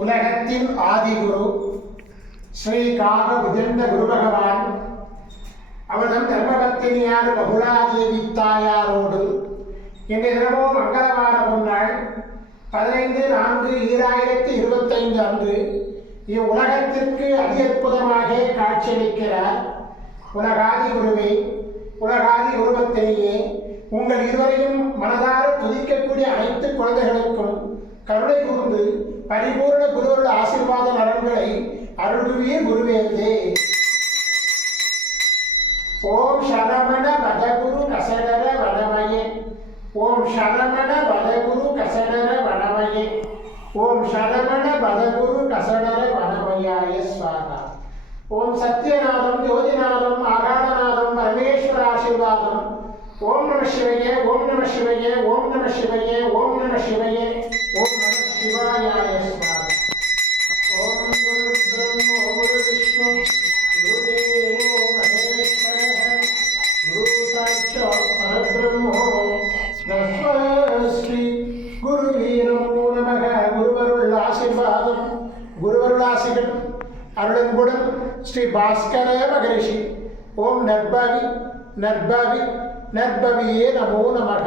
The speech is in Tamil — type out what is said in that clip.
உலகத்தின் ஆதிகுரு ஸ்ரீ காக விஜந்த குரு பகவான் அவர்தம் தர்மபத்தினியார் பகுலாதேவி தாயாரோடு இன்று தினமோ மங்களவார பொன்னாள் 15/4/2025 அன்று இவ்வுலகத்திற்கு அதி அற்புதமாக காட்சியளிக்கிறார். உலகாதி குருவே, உலகாதி குருபத்தினியே, உங்கள் இருவரையும் மனதார துதிக்கக்கூடிய அனைத்து குழந்தைகளுக்கும் கருணை கூர்ந்து பரிபூர்ண குருவருடைய ஆசீர்வாத நலன்களை அருள்வீர் குருவேந்தே. ஓம் சரவண பதகுரு கசடர வனமயே, ஓம் சரவண பதகுரு கசடர வனமயே, ஓம் சரவண பதகுரு கசடர வனமயாய ஸ்வாகா. ஓம் சத்யநாதம் ஜோதிநாதம் ஆகாடநாதம் பரமேஸ்வர ஆசீர்வாதம். ஓம் நம சிவய, ஓம் நம சிவய, ஓம் நம சிவய, ஓம் நம சிவய, ஓம் நம சிவாயாய ஸ்வாகா. ஓம் குரு பிரம்மோ குரு விஷ்ணு குரு தேவோ மகேஸ்வரः குரு சாட்சாத் பரபிரம்மோ தஸ்மை குருவே நமோ நமக. குருவருள் ஆசீர்வாதம், குருவருள் ஆசிகள் அருளன்புடன் ஸ்ரீ பாஸ்கர மகரிஷி. ஓம் நற்பவி நற்பவி நற்பவியே நமோ நமக.